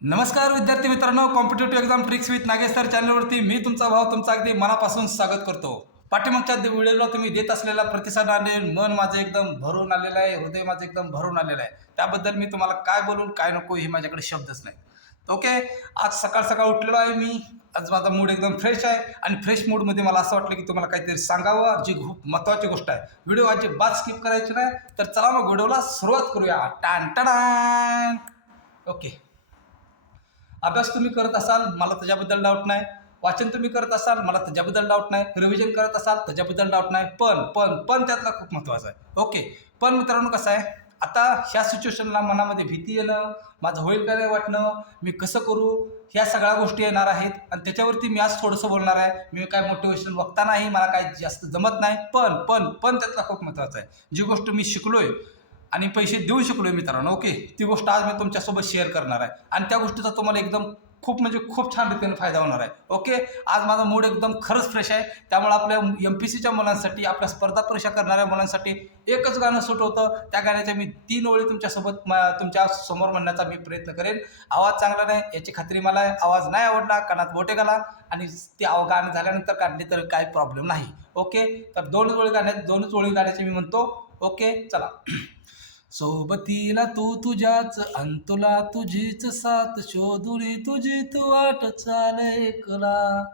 नमस्कार विद्यार्थी मित्रांनो, competitive exam tricks with Nagesh sir चॅनलवरती मी तुमचा भाव तुमचा अगदी मनापासून स्वागत करतो. पाठीमागच्या व्हिडिओला तुम्ही देत असलेला प्रतिसादाने मन माझं एकदम भरून आलेलं आहे, हृदय माझं एकदम भरून आलेलं आहे. त्याबद्दल मी तुम्हाला काय बोलून काय नको हे माझ्याकडे शब्दच नाही. ओके, आज सकाळ सकाळ उठलेलो आहे मी. आज माझा मूड एकदम फ्रेश आहे आणि फ्रेश मूडमध्ये मला असं वाटलं की तुम्हाला काहीतरी सांगावं, जी खूप महत्त्वाची गोष्ट आहे. व्हिडिओ अजिबात स्किप करायची नाही. तर चला मग व्हिडिओला सुरुवात करूया. टान टान. ओके, अभ्यास तुम्ही करत असाल मला त्याच्याबद्दल डाऊट नाही. वाचन तुम्ही करत असाल मला त्याच्याबद्दल डाऊट नाही. रिव्हिजन करत असाल त्याच्याबद्दल डाऊट नाही. पण त्यातला खूप महत्त्वाचा आहे. ओके, पण मित्रांनो कसं आहे, आता ह्या सिच्युएशनला मनामध्ये भीती येणं, माझं होईल का नाही वाटणं, मी कसं करू, ह्या सगळ्या गोष्टी येणार आहेत आणि त्याच्यावरती मी आज थोडंसं बोलणार आहे. मी काय मोटिवेशन बघता नाही, मला काय जास्त जमत नाही. पण त्यातला खूप महत्त्वाचा आहे. जी गोष्ट मी शिकलोय आणि पैसे देऊ शकलो मित्रांनो, ओके, ती गोष्ट आज मी तुमच्यासोबत शेअर करणार आहे आणि त्या गोष्टीचा तुम्हाला एकदम खूप म्हणजे खूप छान रीतीने फायदा होणार आहे. ओके, आज माझा मूड एकदम खरंच फ्रेश आहे. त्यामुळे आपल्या MPSCच्या मुलांसाठी, आपल्या स्पर्धा परीक्षा करणाऱ्या मुलांसाठी एकच गाणं सूट होतं. त्या गाण्याच्या मी 3 ओळी तुमच्यासोबत तुमच्या समोर म्हणण्याचा मी प्रयत्न करेन. आवाज चांगला नाही याची खात्री मला आहे. आवाज नाही आवडला कानात बोटे घाला आणि ते गाणं झाल्यानंतर काढले तर काही प्रॉब्लेम नाही. ओके, तर दोनच ओळी गाण्याचे मी म्हणतो. ओके, चला. सोबतीला तू तुझ्याच अंतुला तुझीच साथ शोधून तुझी तू वाट चाल एकला.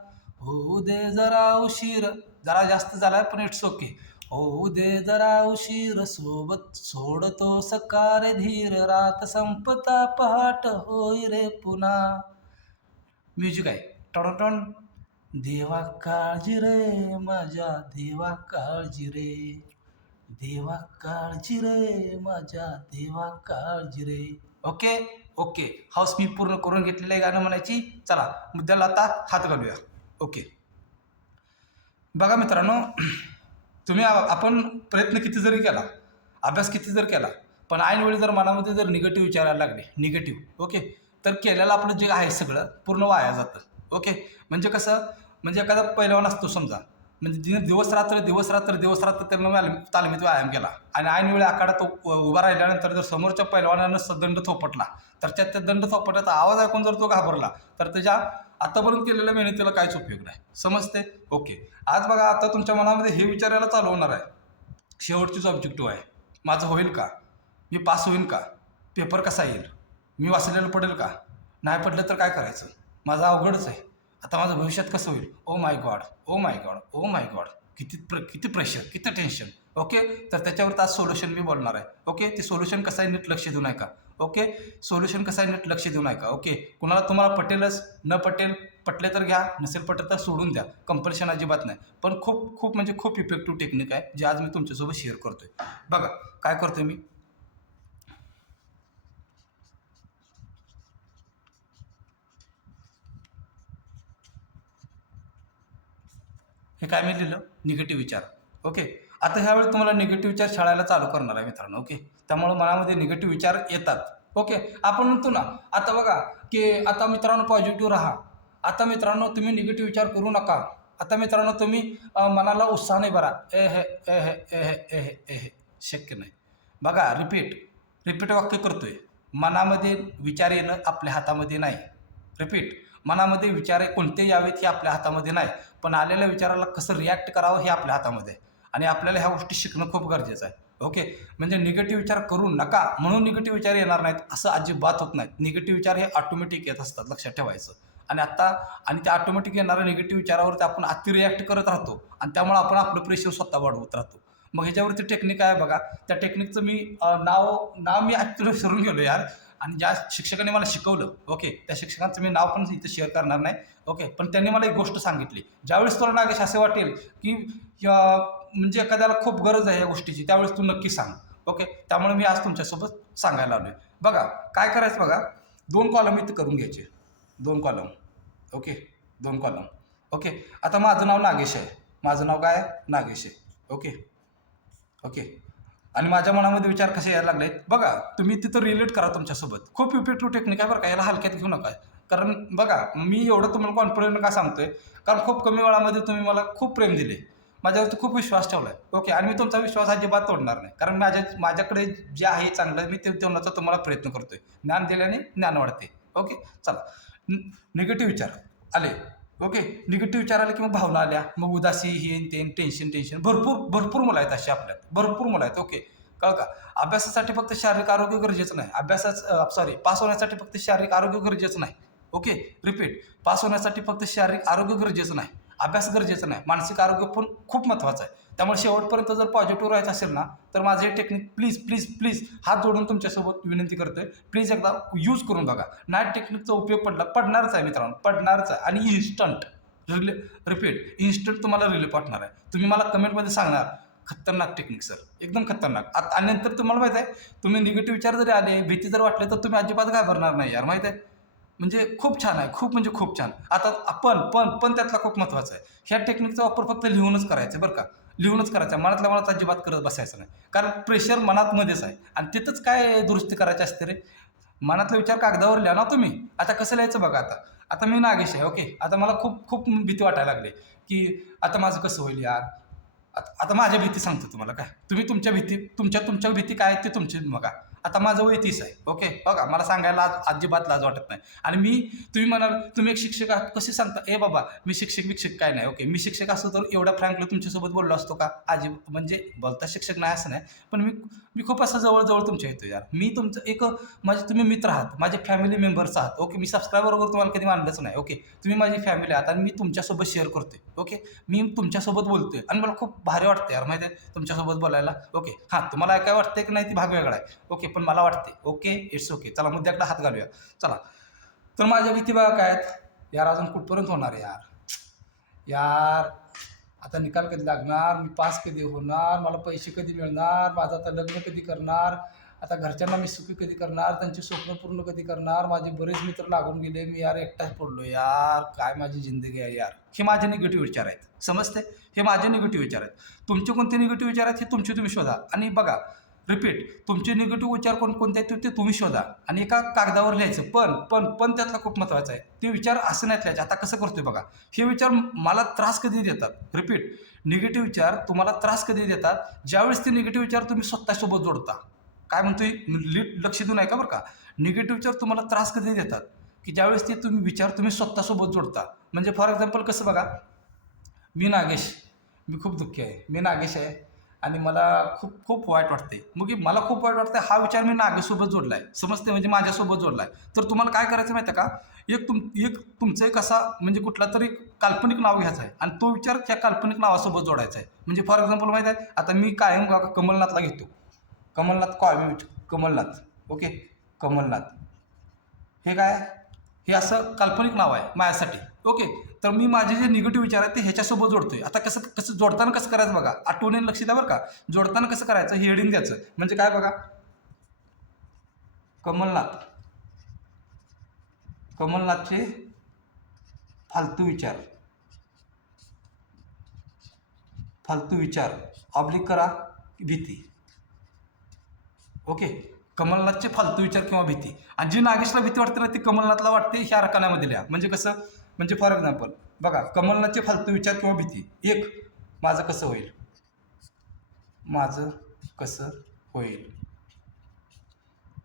होऊ दे जरा उशीर, जरा जास्त झालाय पण इट्स ओके. होऊ दे जरा उशीर सोबत सोडतो सकाळ धीर रात संपता पहाट होई रे पुन्हा. म्युझिक आहे टॉन. देवा काळजी रे माझ्या देवा काळजी रे, देवा काळजी रे माझ्या देवा काळजी रे. ओके ओके, हाऊस मी पूर्ण करून घेतलेलं आहे गाणं म्हणायची. चला मुद्द्याला आता हात घालूया. ओके, बघा मित्रांनो, तुम्ही आपण प्रयत्न किती जरी केला, अभ्यास किती जर केला, पण ऐनवेळी जर मनामध्ये जर निगेटिव्ह विचारायला लागले, निगेटिव्ह, ओके, तर केलेलं आपलं जे आहे सगळं पूर्ण वाया जातं. ओके, म्हणजे कसं, म्हणजे एखादा पैलवान असतो समजा, म्हणजे तिने दिवस रात्र त्यानं तालमीत व्यायाम केला आणि ऐनवेळी आखाडा तो उभा राहिल्यानंतर जर समोरच्या पैलवानानं दंड थोपटला तर त्या दंड थोपटाचा आवाज ऐकून जर तो घाबरला तर त्याच्या आतापर्यंत केलेल्या मेहनतीला काहीच उपयोग नाही. समजते? ओके, आज बघा, आता तुमच्या मनामध्ये हे विचारायला चालू होणार आहे, शेवटचीच ऑब्जेक्टिव्ह आहे, माझं होईल का, मी पास होईल का, पेपर कसा येईल, मी वाचलेलं पडेल का, नाही पडलं तर काय करायचं, माझं अवघडच आहे, आता माझं भविष्यात कसं होईल, oh my God, oh my God, oh my God, किती प्रेशर, किती टेन्शन. ओके, तर त्याच्यावर आज सोल्युशन मी बोलणार आहे. ओके, ते सोल्युशन कसं आहे नीट लक्ष देऊ नये का. ओके, सोल्युशन कसं आहे नीट लक्ष देऊ नये का. ओके, कुणाला तुम्हाला पटेलच, न पटेल, पटले तर घ्या, नसेल पटेल तर सोडून द्या, कंपल्शन अजिबात नाही. पण खूप खूप म्हणजे खूप इफेक्टिव्ह टेक्निक आहे जे आज मी तुमच्यासोबत शेअर करतोय. बघा काय करतोय मी. हे काय मी लिहिलं, निगेटिव्ह विचार. ओके, आता ह्यावेळी तुम्हाला निगेटिव्ह विचार शाळेला चालू करणार आहे मित्रांनो. ओके, त्यामुळं मनामध्ये निगेटिव्ह विचार येतात. ओके, आपण म्हणतो ना, आता बघा की आता मित्रांनो पॉझिटिव्ह राहा, आता मित्रांनो तुम्ही निगेटिव्ह विचार करू नका, आता मित्रांनो तुम्ही मनाला उत्साहाने भरा, ए हे ए हे ए हे ए हे ए हे, शक्य नाही. बघा, रिपीट वाक्य करतोय, मनामध्ये विचार येणं आपल्या हातामध्ये नाही. रिपीट, मनामध्ये विचार कोणते यावेत हे आपल्या हातामध्ये नाही, पण आलेल्या विचाराला कसं रिॲक्ट करावं हे आपल्या हातामध्ये आहे आणि आपल्याला ह्या गोष्टी शिकणं खूप गरजेचं आहे. ओके, म्हणजे निगेटिव्ह विचार करू नका म्हणून निगेटिव्ह विचार येणार नाहीत असं अजिबात होत नाहीत. निगेटिव्ह विचार हे ऑटोमॅटिक येत असतात, लक्षात ठेवायचं. आणि त्या ऑटोमॅटिक येणाऱ्या निगेटिव्ह विचारावरती आपण अति रिॲक्ट करत राहतो आणि त्यामुळे आपण आपलं प्रेशर स्वतः वाढवत राहतो. मग ह्याच्यावरती टेक्निक आहे बघा, त्या टेक्निकचं मी नाव मी ॲक्च्युली विसरून गेलो यार, आणि ज्या शिक्षकाने मला शिकवलं, ओके, त्या शिक्षकांचं मी नाव पण इथं शेअर करणार नाही. ओके, पण त्यांनी मला एक गोष्ट सांगितली, ज्यावेळेस तुला नागेश असे वाटेल की म्हणजे एखाद्याला खूप गरज आहे या गोष्टीची, त्यावेळेस तू नक्की सांग. ओके, त्यामुळे मी आज तुमच्यासोबत सांगायला आलो आहे. बघा काय करायचं, बघा 2 कॉलम इथं करून घ्यायचे, 2 कॉलम. Okay, 2 column. ओके, आता माझं नाव नागेश आहे, माझं नाव काय आहे, नागेश आहे. ओके ओके, आणि माझ्या मनामध्ये विचार कसे यायला लागले बघा, तुम्ही तिथं रिलेट करा तुमच्यासोबत. खूप इफेक्टिव्ह टेक्निक आहे बरं का, याला हलक्यात घेऊ नका. कारण बघा, मी एवढं तुम्हाला कॉन्फिडंट का सांगतोय, कारण खूप कमी वेळामध्ये तुम्ही मला खूप प्रेम दिले, माझ्यावरती खूप विश्वास ठेवला आहे. ओके, आणि मी तुमचा विश्वास अजिबात तोडणार नाही, कारण माझ्याकडे जे आहे चांगलं मी ते देण्याचा तुम्हाला प्रयत्न करतोय. ज्ञान दिल्याने ज्ञान वाढते. ओके चला. निगेटिव्ह विचार आले. ओके निगेटिव्ह विचार आले की मग भावना आल्या, मग उदासी, हे ते टेन्शन भरपूर भरपूर मुलं आहेत अशी आपल्यात, भरपूर मुलं आहेत. ओके कळ का. अभ्यासासाठी फक्त शारीरिक आरोग्य गरजेचं नाही, पास होण्यासाठी फक्त शारीरिक आरोग्य गरजेचं नाही. ओके रिपीट, पास होण्यासाठी फक्त शारीरिक आरोग्य गरजेचं नाही, अभ्यास गरजेचं नाही, मानसिक आरोग्य पण खूप महत्त्वाचं आहे. त्यामुळे शेवटपर्यंत जर पॉझिटिव्ह राहायचं असेल ना तर माझं हे टेक्निक प्लीज प्लीज प्लीज हात जोडून तुमच्यासोबत विनंती करतोय, प्लीज एकदा यूज करून बघा. नाईट टेक्निकचा उपयोग पडणारच आहे मित्रांनो, पडणारच आहे. आणि इन्स्टंट रिपीट इन्स्टंट तुम्हाला रिलीफ वाटणार आहे. तुम्ही मला कमेंटमध्ये सांगणार खतरनाक टेक्निक सर, एकदम खतरनाक. आणि नंतर तुम्हाला माहिती आहे, तुम्ही निगेटिव्ह विचार जरी आले, भीती जर वाटले तर तुम्ही अजिबात घाबरणार नाही यार, माहिती आहे. म्हणजे खूप छान आहे, खूप म्हणजे खूप छान. आता पण त्यातला खूप महत्त्वाचा आहे. ह्या टेक्निकचा वापर फक्त लिहूनच करायचा बरं का, लिहूनच करायचा. मनातल्या मनात अजिबात करत बसायचं नाही, कारण प्रेशर मनात मध्येच आहे आणि तिथंच काय दुरुस्ती करायची असते रे. मनातला विचार कागदावर लिहा ना तुम्ही. आता कसं लिहायचं बघा. आता मी नागेश आहे. ओके आता मला खूप खूप भीती वाटायला लागली की आता माझं कसं होईल यार. आता माझ्या भीती सांगतो तुम्हाला. काय तुम्ही तुमच्या भीती काय ते तुमची बघा. आता माझं वय 30 आहे. ओके बघा, मला सांगायला अजिबात लाज वाटत नाही. आणि तुम्ही म्हणाल तुम्ही एक शिक्षक आहात, कसे सांगता. बाबा मी शिक्षक काय नाही. ओके मी शिक्षक असतो तर एवढा फ्रँकली तुमच्यासोबत बोललो असतो का. म्हणजे बोलता शिक्षक नाही असं नाही, पण मी खूप असं जवळ तुमच्या येतो यार. मी तुमचं तुम्ही मित्र आहात, माझे फॅमिली मेंबर्स आहात. ओके मी सबस्क्रायबर वगैरे तुम्हाला कधी मानलंच नाही. ओके तुम्ही माझी फॅमिली आहात आणि मी तुमच्यासोबत शेअर करतोय. ओके मी तुमच्यासोबत बोलतोय आणि मला खूप भारी वाटतं यार, माहिती आहे तुमच्यासोबत बोलायला. ओके हां तुम्हाला काय वाटतंय की नाही ती भाग वेगळा आहे. ओके पण मला वाटते. Okay it's okay. चला मुद्द्याकडे हात घालूया. चला तर माझ्या भीती बघा काय आहेत यार. अजून कुठपर्यंत होणार आहे यार. आता निकाल कधी लागणार, मी पास कधी होणार, मला पैसे कधी मिळणार, माझं आता लग्न कधी करणार, आता घरच्यांना मी सुखी कधी करणार, त्यांची स्वप्न पूर्ण कधी करणार. माझे बरेच मित्र लागून गेले, मी यार एकटाच पडलो यार. काय माझी जिंदगी आहे यार. हे माझे निगेटिव्ह विचार आहेत, समजते. हे माझे निगेटिव्ह विचार आहेत. तुमचे कोणते निगेटिव्ह विचार आहेत हे तुम्ही शोधा. आणि बघा रिपीट, तुमचे निगेटिव्ह विचार कोणते आहेत ते तुम्ही शोधा आणि एका कागदावर लिहायचं. पण त्यातला खूप महत्त्वाचा आहे, ते विचार असं नाही लिहायचे. आता कसं करतोय बघा. हे विचार मला त्रास कधी देतात. रिपीट, निगेटिव्ह विचार तुम्हाला त्रास कधी देतात, ज्यावेळेस ते निगेटिव्ह विचार तुम्ही स्वतःसोबत जोडता. काय म्हणतोय लक्ष देऊन ऐका बरं का. निगेटिव्ह विचार तुम्हाला त्रास कधी देतात की ज्यावेळेस ते तुम्ही स्वतःसोबत जोडता. म्हणजे फॉर एक्झाम्पल कसं बघा, मी नागेश, मी खूप दुःखी आहे, मी नागेश आहे आणि मला खूप खूप वाईट वाटते. मग मला खूप वाईट वाटतं हा विचार मी नागेशसोबत जोडला आहे, समजते. म्हणजे माझ्यासोबत जोडला आहे. तर तुम्हाला काय करायचं माहिती आहे का, तुमचं एक असा म्हणजे कुठला तरी काल्पनिक नाव घ्यायचं आहे आणि तो विचार त्या काल्पनिक नावासोबत जोडायचा आहे. म्हणजे फॉर एक्झाम्पल माहिती आहे, आता मी कायम कमलनाथला घेतो. कमलनाथ. ओके कमलनाथ हे काय, हे असं काल्पनिक नाव आहे माझ्यासाठी. ओके तर मी माझे जे निगेटिव्ह विचार आहेत ते ह्याच्यासोबत जोडतोय. आता कसं जोडताना कसं करायचं बघा, आठवणीने लक्ष द्या बरं का. जोडताना कसं करायचं, हेडिंग द्यायचं. म्हणजे काय बघा, कमलनाथचे फालतू विचार ऑब्लिक करा भीती. ओके कमलनाथचे फालतू विचार किंवा भीती. आणि जी नागेशला भीती वाटते ना ती कमलनाथला वाटते ह्या रकान्यामध्ये लिहा. म्हणजे कसं, म्हणजे फॉर एक्झाम्पल बघा, कमलनाथचे फालतू विचार किंवा भीती. माझं कसं होईल,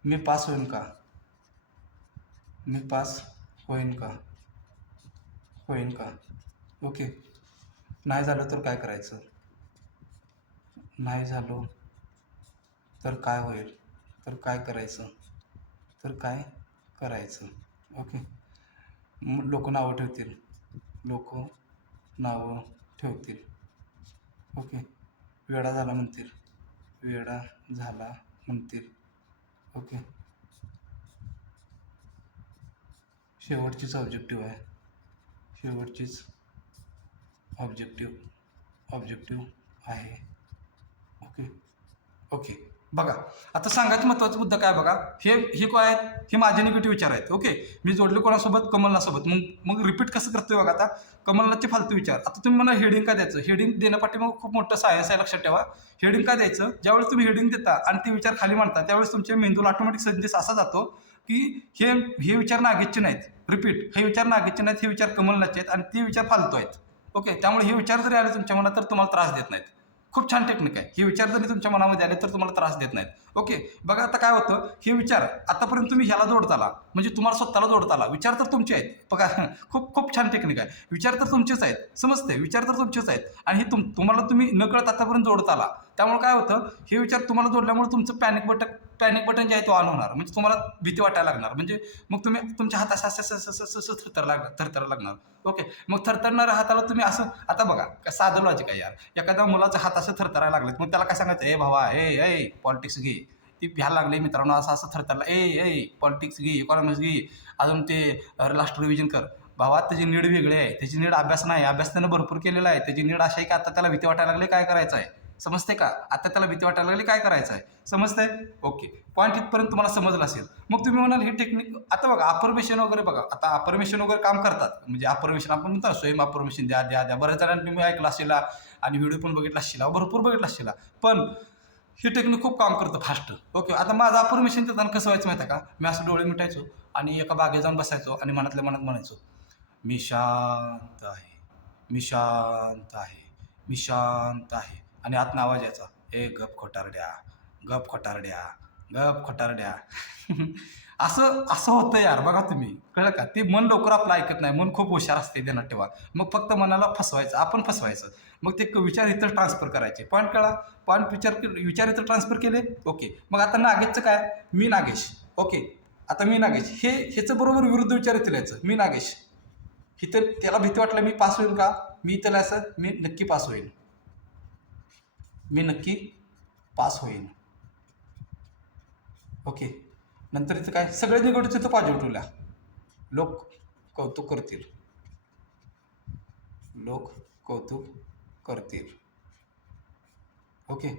मी पास होईन का. ओके नाही झालं तर काय करायचं, नाही झालो तर काय होईल, तर काय करायचं. ओके लोक नावं ठेवतील. ओके वेडा झाला म्हणतील. ओके शेवटचीच ऑब्जेक्टिव्ह आहे. ओके बघा आता सांगायचं महत्त्वाचा मुद्दा काय बघा, हे काय आहेत, हे माझे निगेटिव्ह विचार आहेत. ओके मी जोडले कोणासोबत, कमलनाथसोबत. मग रिपीट कसं करतोय बघा. आता कमलनाथचे फालतू विचार. आता तुम्ही मला हेडिंग काय द्यायचं, हेडिंग देण्यापाठी मग खूप मोठं सायन्स आहे, लक्षात ठेवा. हेडिंग काय द्यायचं, ज्यावेळेस तुम्ही हेडिंग देता आणि ते विचार खाली मांडता त्यावेळेस तुमच्या मेंदूला ऑटोमॅटिक संदेश असा जातो की हे विचार नागेशचे नाहीत. रिपीट, हे विचार नागेशचे नाहीत, हे विचार कमलनाथचे आहेत आणि ते विचार फालतू आहेत. ओके त्यामुळे हे विचार जरी आले तुमच्या मनात तर तुम्हाला त्रास देत नाहीत. खूप छान टेक्निक आहे. हे विचार जरी तुमच्या मनामध्ये आले तर तुम्हाला त्रास देत नाहीत. ओके. बघा आता काय होतं, हे विचार आतापर्यंत तुम्ही ह्याला जोडत आला, म्हणजे तुम्हाला स्वतःला जोडत आला. विचार तर तुमचे आहेत. बघा खूप खूप छान टेक्निक आहे. विचार तर तुमचेच आहेत. समजते? विचार तर तुमचेच आहेत आणि हे तुम्हाला तुम्ही नकळत आतापर्यंत जोडत आला. त्यामुळे काय होतं, हे विचार तुम्हाला जोडल्यामुळे तुमचं पॅनिक बटन जे आहे तो ऑन होणार. म्हणजे तुम्हाला भीती वाटायला लागणार. म्हणजे मग तुम्ही तुमच्या हात असं थरथरायला लागणार. ओके. मग थरथरणाऱ्या हाताला तुम्ही असं, आता बघा साधं लॉजिक आहे यार. एखाद्या मुलाचा हात असं थरथरायला लागले, मग त्याला काय सांगायचं, ए भावा, ए पॉलिटिक्स घे. ती भ्यायला लागले मित्रांनो, असं असं थरथरला, ए पॉलिटिक्स घे, इकॉनॉमिक्स घे, अजून ते लास्ट रिव्हिजन कर. भावा त्याची नीड वेगळी आहे. त्याची नीड अभ्यास नाही. अभ्यास त्यानं भरपूर केलेला आहे. त्याची नीड अशी आहे की आता त्याला भीती वाटायला लागली, काय करायचं आहे. समजते का? आता त्याला भीती वाटायला लागली, काय करायचं आहे. समजतंय? ओके. पॉईंट इथपर्यंत तुम्हाला समजलं असेल. मग तुम्ही म्हणाल हे टेक्निक, आता बघा अफर्मेशन वगैरे, बघा आता अफर्मेशन वगैरे काम करतात. म्हणजे अफर्मेशन आपण म्हणतो स्वयं अफर्मेशन द्या द्या द्या. बऱ्याच जणांनी तुम्ही ऐकलं असेल आणि व्हिडिओ पण बघितला असेल, भरपूर बघितला असेल. पण ही टेक्निक खूप काम करतं फास्ट. ओके. आता माझं अफर्मेशन देताना कसं व्हायचं माहिती आहे का, मी असं डोळे मिटायचो आणि एका बागेत जाऊन बसायचो आणि मनातल्या मनात म्हणायचो, मी शांत आहे, मी शांत आहे, मी शांत आहे. आणि आतनं आवाज यायचा, ए गप खोटारड्या, गप खोटारड्या, गप खोटारड्या. असं असं होतं यार. बघा तुम्ही, कळलं का? ते मन लवकर आपलं ऐकत नाही. मन खूप हुशार असते, ध्यानात ठेवा. मग फक्त मनाला फसवायचं, आपण फसवायचं. मग ते विचार इथं ट्रान्सफर करायचे. पॉईंट कळा? पॉईंट विचार इथं ट्रान्सफर केले. ओके. मग आता नागेशचं काय, मी नागेश. ओके. आता मी नागेश, ह्याचं बरोबर विरुद्ध विचार इथं लिहायचं, मी नागेश. इथं त्याला भीती वाटलं, मी पास होईल का, मी त्याला असं, मी नक्की पास होईल, मी नक्की पास होईल. ओके. नंतर इथं काय, सगळे निगेटिव्ह तिथं पॉझिटिव्ह लिहा. लोक कौतुक करतील, लोक कौतुक करतील. ओके.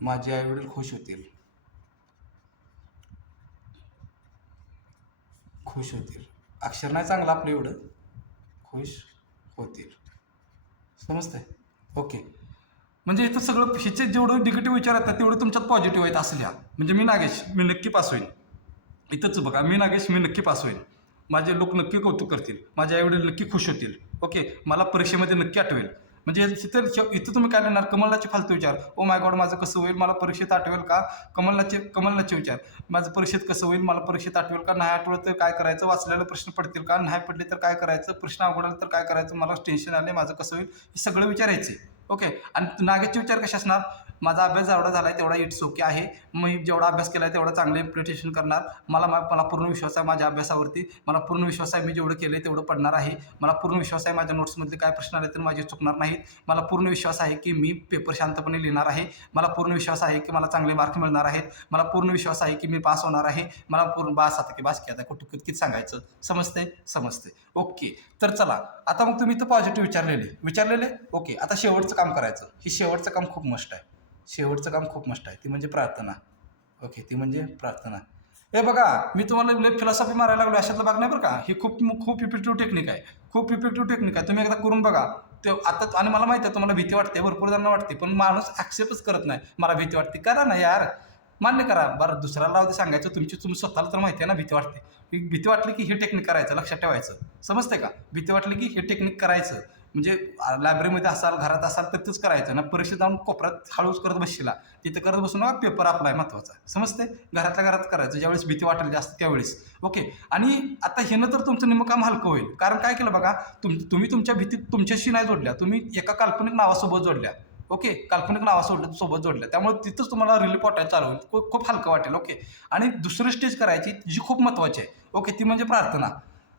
माझे आईवडील खुश होतील, खुश होतील. अक्षर नाही चांगलं आपलं एवढं, खुश होतील. समजतंय? ओके. म्हणजे इथं सगळं हिचे जेवढं निगेटिव्ह विचार येतात तेवढं तुमच्यात पॉझिटिव्ह आहेत असं लिहा. म्हणजे मी नागेश, मी नक्की पास होईल. इथंच बघा, मी नागेश, मी नक्की पास होईल. माझे लोक नक्की कौतुक करतील, माझे आईवडील नक्की खुश होतील. ओके. मला परीक्षेमध्ये नक्की आठवेल. म्हणजे इथं तुम्ही काय लिहिणार, कमललाचे फालतू विचार, ओ माय गॉड माझं कसं होईल, मला परीक्षेत आठवेल का. कमललाचे विचार, माझं परीक्षेत कसं होईल, मला परीक्षेत आठवेल का, नाही आठवलं तर काय करायचं, वाचलेले प्रश्न पडतील का, नाही पडले तर काय करायचं, प्रश्न अवघड आले तर काय करायचं, मला टेन्शन आले, माझं कसं होईल, हे सगळं विचारायचे. ओके. आणि नागेशचे विचार कसे असणार, माझा अभ्यास जेवढा झाला आहे तेवढा इट्स ओके आहे, मी जेवढा अभ्यास केला आहे तेवढा चांगलं इम्प्लिमेंटेशन करणार, मला पूर्ण विश्वास आहे माझ्या अभ्यासावरती, मला पूर्ण विश्वास आहे मी जेवढं केलं आहे तेवढं पडणार आहे, मला पूर्ण विश्वास आहे माझ्या नोट्समधले काय प्रश्न आले तर माझे चुकणार नाहीत, मला पूर्ण विश्वास आहे की मी पेपर शांतपणे लिहिणार आहे, मला पूर्ण विश्वास आहे की मला चांगले मार्क मिळणार आहेत, मला पूर्ण विश्वास आहे की मी पास होणार आहे, मला पूर्ण बास की आता कुठं किती सांगायचं. समजते. ओके. तर चला, आता मग तुम्ही इथं पॉझिटिव्ह विचारलेले. ओके. आता शेवटचं काम करायचं. हे शेवटचं काम खूप मस्ट आहे. ती म्हणजे प्रार्थना. ओके. ती म्हणजे प्रार्थना. हे बघा, मी तुम्हाला फिलॉसॉफी मारायला लागलो अशातला भाग नाही बरं का. ही खूप खूप इफेक्टिव्ह टेक्निक आहे. तुम्ही एकदा करून बघा. ते आता, आणि मला माहिती आहे तुम्हाला भीती वाटते, भरपूर जणांना वाटते, पण माणूस ॲक्सेप्टच करत नाही. मला भीती वाटते, करा ना यार, मान्य करा. बरं दुसऱ्याला राहू दे सांगायचं, तुम्ही स्वतःला तर माहिती आहे ना भीती वाटते. ही भीती वाटली की हे टेक्निक करायचं, लक्षात ठेवायचं. समजते का? भीती वाटली की हे टेक्निक करायचं. म्हणजे लायब्ररीमध्ये असाल, घरात असाल तर तेच करायचं ना. परीक्षेत जाऊन कोपऱ्यात हळूच करत बसशीला, तिथं करत बसू नका. पेपर आपला आहे महत्त्वाचा. समजते? घरातल्या घरात करायचं, ज्यावेळेस भीती वाटेल जास्त त्यावेळेस. ओके. आणि आता ह्यानं तर तुमचं निम्मं काम हलकं होईल. कारण काय केलं बघा, तुम्ही तुमच्या भीतीत तुमच्याशी नाही जोडल्या, तुम्ही एका काल्पनिक नावासोबत जोडल्या. ओके. काल्पनिक नावासोबत जोडल्या, त्यामुळे तिथंच तुम्हाला रिलीफ वाटायला चालू होईल, खूप हलकं वाटेल. ओके. आणि दुसरी स्टेज करायची जी खूप महत्त्वाची आहे. ओके. ती म्हणजे प्रार्थना.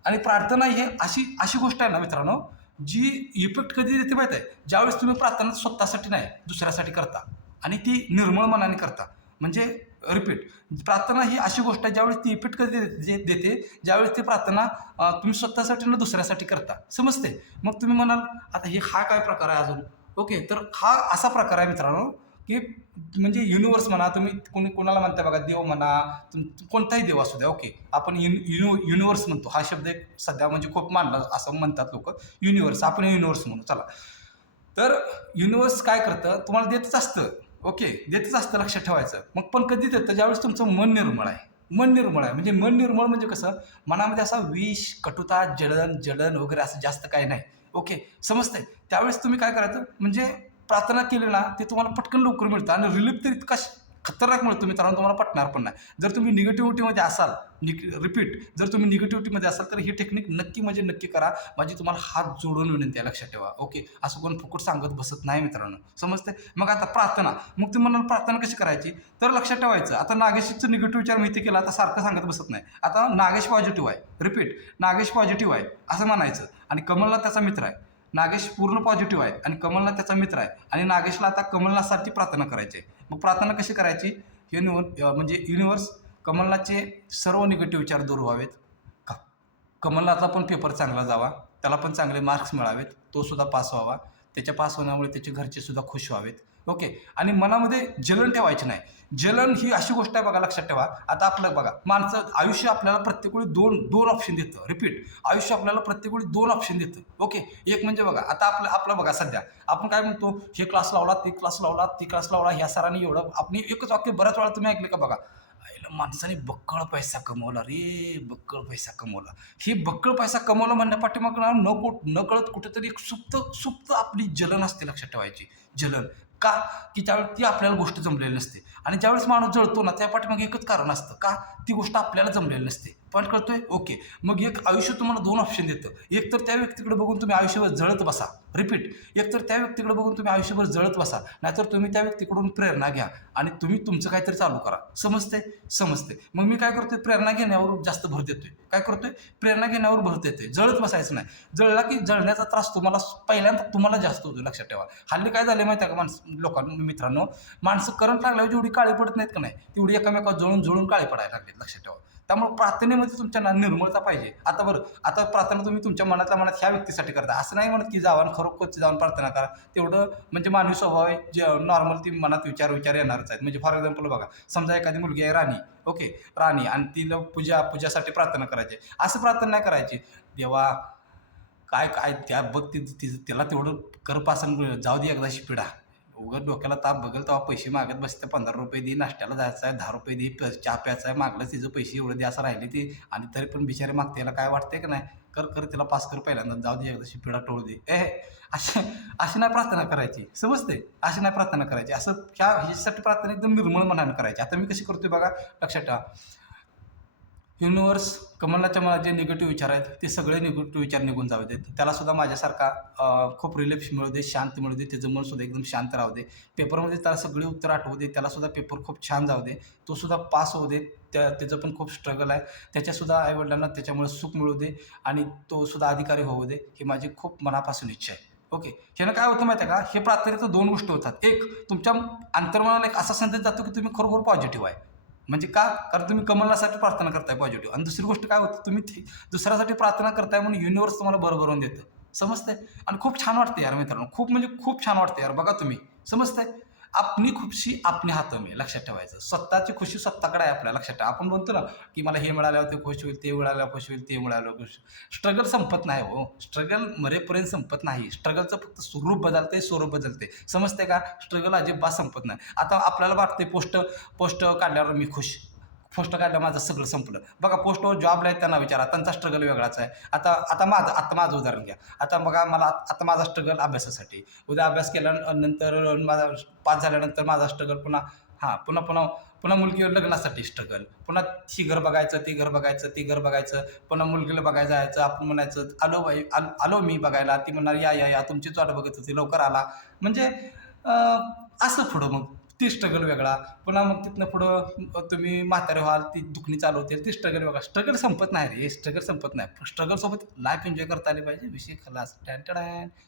आणि प्रार्थना ही अशी गोष्ट आहे ना मित्रांनो, जी इफेक्ट कधी देते माहीत आहे, ज्यावेळेस तुम्ही प्रार्थना स्वतःसाठी नाही दुसऱ्यासाठी करता आणि ती निर्मळ मनाने करता. म्हणजे रिपीट, प्रार्थना ही अशी गोष्ट आहे ज्यावेळेस ती इफेक्ट कधी देते, ज्यावेळेस ती प्रार्थना तुम्ही स्वतःसाठी न दुसऱ्यासाठी करता. समजते? मग तुम्ही म्हणाल आता हा काय प्रकार आहे अजून. ओके. तर हा असा प्रकार आहे मित्रांनो की म्हणजे युनिवर्स म्हणा, तुम्ही कोणाला म्हणता बघा, देव म्हणा, कोणताही देव असू द्या. ओके. आपण युनिवर्स म्हणतो, हा शब्द एक सध्या म्हणजे खूप मानला असं म्हणतात लोक. युनिवर्स, आपण युनिवर्स म्हणू. चला, तर युनिवर्स काय करतं, तुम्हाला देतच असतं. ओके. देतच असतं, लक्षात ठेवायचं. मग पण कधी देतं, ज्यावेळेस तुमचं मन निर्मळ आहे. म्हणजे मन निर्मळ म्हणजे कसं, मनामध्ये असा विष, कटुता, जळण वगैरे असं जास्त काही नाही. ओके, समजतंय. त्यावेळेस तुम्ही काय करायचं म्हणजे प्रार्थना केली ना, ते तुम्हाला पटकन लवकर मिळतं आणि रिलीफ तर इतका खतरनाक मिळतो मित्रांनो, तुम्हाला पटणार पण नाही. जर तुम्ही निगेटिव्हिटीमध्ये असाल, रिपीट, जर तुम्ही निगेटिव्हिटीमध्ये असाल तर ही टेक्निक नक्की म्हणजे नक्की करा. माझी तुम्हाला हात जोडून विनंती आहे, लक्षात ठेवा. ओके, असं कोण फुकट सांगत बसत नाही मित्रांनो, समजते. मग आता प्रार्थना, मग तुम्ही म्हणाल प्रार्थना कशी करायची, तर लक्षात ठेवायचं. आता नागेशचं निगेटिव्ह विचार माहिती केला, आता सारखं सांगत बसत नाही. आता नागेश पॉझिटिव्ह आहे, रिपीट, नागेश पॉझिटिव्ह आहे असं म्हणायचं आणि कमलला त्याचा मित्र आहे. नागेश पूर्ण पॉझिटिव्ह आहे आणि कमलनाथ त्याचा मित्र आहे आणि नागेशला आता कमलनाथसाठी प्रार्थना करायची आहे. मग प्रार्थना कशी करायची, म्हणजे युनिवर्स, कमलनाथचे सर्व निगेटिव्ह विचार दूर व्हावेत. कमलनाथला पण पेपर चांगला जावा, त्याला पण चांगले मार्क्स मिळावेत, तो सुद्धा पास व्हावा, त्याच्या पास होण्यामुळे त्याचे घरचे सुद्धा खुश व्हावेत. ओके, आणि मनामध्ये जलन ठेवायची नाही. जलन ही अशी गोष्ट आहे बघा, लक्षात ठेवा. आता आपलं बघा, माणसं आयुष्य आपल्याला प्रत्येक वेळी दोन ऑप्शन देतं. रिपीट, आयुष्य आपल्याला प्रत्येक वेळी 2 ऑप्शन देतं. ओके, एक म्हणजे बघा, आता आपलं बघा, सध्या आपण काय म्हणतो, हे क्लास लावला, ते क्लास लावला, ती क्लास लावला, ह्या सरांनी एवढं, आपण एकच वाक्य बऱ्याच वेळा तुम्ही ऐकले का बघा, माणसाने बक्कळ पैसा कमवला रे, बक्कळ पैसा कमवला. हे बक्कळ पैसा कमवला म्हणण्यापाठीमागं न कळत कुठेतरी एक सुप्त आपली जलन असते, लक्षात ठेवायची. जलन का, की त्यावेळेस ती आपल्याला गोष्ट जमलेली नसते आणि ज्यावेळेस माणूस जळतो ना, त्या पाठीमागे एकच कारण असतं, का ती गोष्ट आपल्याला जमलेली नसते. पण कळतोय. ओके, मग एक आयुष्य तुम्हाला 2 ऑप्शन देतं. एक तर त्या व्यक्तीकडे बघून तुम्ही आयुष्यभर जळत बसा, रिपीट, एक तर त्या व्यक्तीकडे बघून तुम्ही आयुष्यभर जळत बसा, नाहीतर तुम्ही त्या व्यक्तीकडून प्रेरणा घ्या आणि तुम्ही तुमचं काहीतरी चालू करा. समजते. मग मी काय करतोय, प्रेरणा घेण्यावर जास्त भर देतोय. काय करतोय, प्रेरणा घेण्यावर भर देतोय. जळत बसायचं नाही. जळला की जळण्याचा त्रास पहिल्यांदा तुम्हाला जास्त होतो, लक्षात ठेवा. हल्ली काय झालं माहिती आहे का मित्रांनो, माणसं करंट लागल्यावर जेवढी काळी पडत नाहीत का नाही, तेवढी एकामेकावर जळून काळी पडायला लागली, लक्षात ठेवा. त्यामुळे प्रार्थनेमध्ये तुमच्या निर्मळता पाहिजे. आता प्रार्थना तुम्ही तुमच्या मनातल्या मनात ह्या व्यक्तीसाठी करता, असं नाही म्हणत की जाऊन खरोखर जाऊन प्रार्थना करा. तेवढं म्हणजे मानवी स्वभाव आहे, जे नॉर्मल ती मनात विचार येणारच आहेत. म्हणजे फॉर एक्झाम्पल बघा, समजा एखादी मुलगी आहे राणी, ओके, राणी, आणि तिला पूजासाठी प्रार्थना करायची. असं प्रार्थना नाही करायची, देवा काय काय त्या बघ त्याला तेवढं करपासून जाऊ दे एकदाची पिढा, उगाच डोक्याला ताप बघेल तेव्हा पैसे मागत बसते, 15 रुपये दे, नाश्त्याला जायचं आहे, 10 रुपये दे, चहा प्यायचा आहे, मागलं तिचं पैसे एवढं द्या असं राहिले ती, आणि तरी पण बिचारे मागते. याला काय वाटतंय का नाही, कर तिला पास कर पहिल्यांदा, जाऊ दे एकदाची पिढा टोळू दे. अशी नाही प्रार्थना करायची, समजते. अशी नाही प्रार्थना करायची. असं ह्याच्यासाठी प्रार्थना एकदम निर्मळ मनाने करायची. आता मी कशी करतोय बघा, लक्षात ठेवा. युनिवर्स, कमलनाथच्या मनात जे निगेटिव्ह विचार आहेत ते सगळे निगेटिव्ह विचार निघून जाऊ देत. त्यालासुद्धा माझ्यासारखा खूप रिलीफ मिळू दे, शांत मिळू दे, त्याचं मनसुद्धा एकदम शांत राहू दे. पेपरमध्ये त्याला सगळी उत्तर आठवू दे, त्यालासुद्धा पेपर खूप छान जाऊ दे, तो सुद्धा पास होऊ दे. त्याचं पण खूप स्ट्रगल आहे, त्याच्यासुद्धा आईवडिलांना त्याच्यामुळे सुख मिळू दे आणि तो सुद्धा अधिकारी होऊ दे, ही माझी खूप मनापासून इच्छा आहे. ओके, ह्यानं काय होतं माहिती आहे का, हे प्रार्थनेचं 2 गोष्टी होतात. एक, तुमच्या अंतर्मनाला एक असा संदेश जातो की तुम्ही खरोखर पॉझिटिव्ह आहे. म्हणजे का, कारण तुम्ही कमलनाथसाठी प्रार्थना करताय पॉझिटिव्ह. आणि दुसरी गोष्ट काय होतं, तुम्ही दुसऱ्यासाठी प्रार्थना करताय म्हणून युनिवर्स तुम्हाला भरभरून देतं, समजतंय. आणि खूप छान वाटतं यार मित्रांनो, खूप म्हणजे खूप छान वाटतं यार. बघा तुम्ही, समजतंय. आपली खुशी आपल्या हातं मी, लक्षात ठेवायचं. स्वतःची खुशी स्वतःकडे आहे आपल्या, लक्षात ठेवा. आपण म्हणतो ना की मला हे मिळाल्यावर ते खुश होईल, ते मिळाल्यावर खुश होईल, ते मिळाल्यावर खुश. स्ट्रगल संपत नाही हो, स्ट्रगल मरेपर्यंत संपत नाही. स्ट्रगलचं फक्त स्वरूप बदलते, समजते का. स्ट्रगल अजिबात संपत नाही. आता आपल्याला वाटते पोस्ट काढल्यावर मी खुश, पोस्ट काढल्यावर माझं सगळं संपलं. बघा, पोस्टवर जॉबला आहेत त्यांना विचारा, त्यांचा स्ट्रगल वेगळाच आहे. आता माझं उदाहरण घ्या. आता बघा, आता माझा स्ट्रगल अभ्यासासाठी, उद्या अभ्यास केल्यानंतर माझा पास झाल्यानंतर माझा स्ट्रगल पुन्हा मुलगीवर लग्नासाठी स्ट्रगल, पुन्हा ही घर बघायचं, ती घर बघायचं, पुन्हा मुलगीला बघायला जायचं. आपण म्हणायचं आलो बाई, आलो मी बघायला, ती म्हणणार या तुमचीच वाट बघत होती, लवकर आला. म्हणजे असं पुढं मग ती स्ट्रगल वेगळा, पुन्हा मग तिथनं पुढं तुम्ही म्हातारे व्हाल, ती दुखणी चालू होते, ती स्ट्रगल वेगळा. स्ट्रगल संपत नाही रे, स्ट्रगल संपत नाही. स्ट्रगलसोबत लाईफ एन्जॉय करता आली पाहिजे. विषय खलास,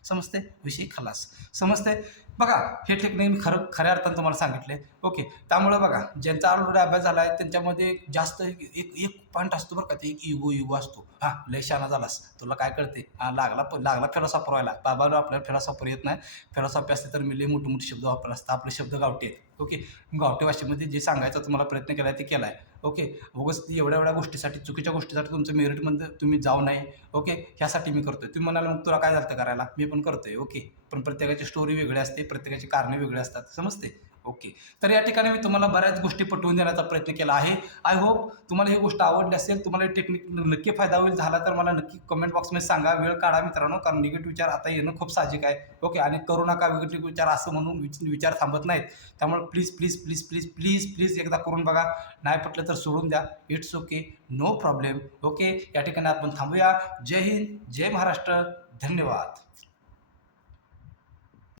समजते, विषय खलास, समजते. बघा, हे टेक्निक मी खऱ्या अर्थानं तुम्हाला सांगितले. ओके, त्यामुळे बघा, ज्यांचा ऑलरेडी अभ्यास झाला आहे त्यांच्यामध्ये जास्त एक पॉईंट असतो बरं का, ते एक इगो असतो. लय शहाणा झालास, तुला काय कळते, लागला फिलॉसॉफर व्हायला. बाबाला आपल्याला फिलॉसॉफर येत नाही. फिलॉसॉफी असते तर मी लय मोठे शब्द वापरले असतात. आपले शब्द गावठी आहेत. ओके, गावठी भाषेमध्ये जे सांगायचा तुम्हाला प्रयत्न केला ते केला आहे. ओके, उगाच एवढ्या गोष्टीसाठी, चुकीच्या गोष्टीसाठी तुमचं मेरिटमध्ये तुम्ही जाऊ नये. ओके, ह्यासाठी मी करतोय. तुम्ही म्हणाल मग तुला काय झालं करायला, मी पण करतोय. ओके, पण प्रत्येकाची स्टोरी वेगळी असते, प्रत्येकाची कारणे वेगळी असतात, समजते. ओके. तर या ठिकाणी मी तुम्हाला बऱ्याच गोष्टी पटवून देण्याचा प्रयत्न केला आहे. आय होप तुम्हाला ही गोष्ट आवडली असेल, तुम्हाला ही टेक्निक नक्की फायदा होईल. झाला तर मला नक्की कमेंट बॉक्समध्ये सांगा. वेळ काढा मित्रांनो, कारण निगेटिव्ह विचार आता येणं खूप साहजिक आहे. ओके. आणि करू नका निगेटिव्ह विचार असं म्हणून विचार थांबत नाहीत. त्यामुळे please, please, please, please, please, please एकदा करून बघा. नाही पटलं तर सोडून द्या. It's okay. No problem. Okay. या ठिकाणी आपण थांबूया. जय हिंद, जय महाराष्ट्र. धन्यवाद.